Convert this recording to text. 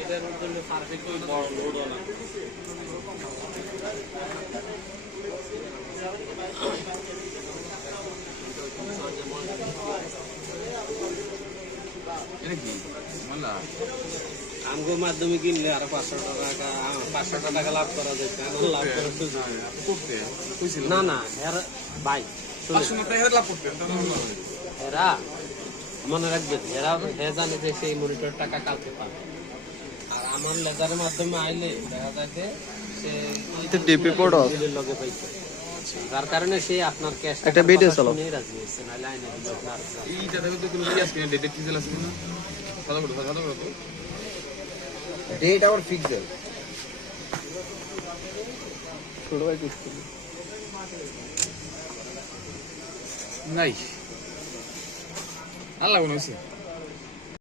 এটার জন্য পারফেক্ট ওই বড় লোড না এটা কি মালা আমগো মাধ্যমে কিনলে আর 500 টাকা লাভ করা যায় লাভ করা করতে কইছিল না না এর ভাই 500 টাকা লাভ করতে এরা মনে রাখবেন এরা জানে যে সেই মনিটর টাকা কালকে পাবে আর আমার লেজারের মাধ্যমে আইলে দেখা যায় যে সে ডিপি পোর্ট লগে পাইছে যার কারণে সে আপনার ক্যাশ একটা ভিডিও চালাও রাজি হচ্ছে না লাইনে আপনার এইটা দেখো তো কোনো ইয়াস কিনা ডেট পিক্সেল আছে না ভালো করে তো ডেট আবার পিক্সেল ছোট ভাই করছিল নাই আল্লাহ কোন হইছে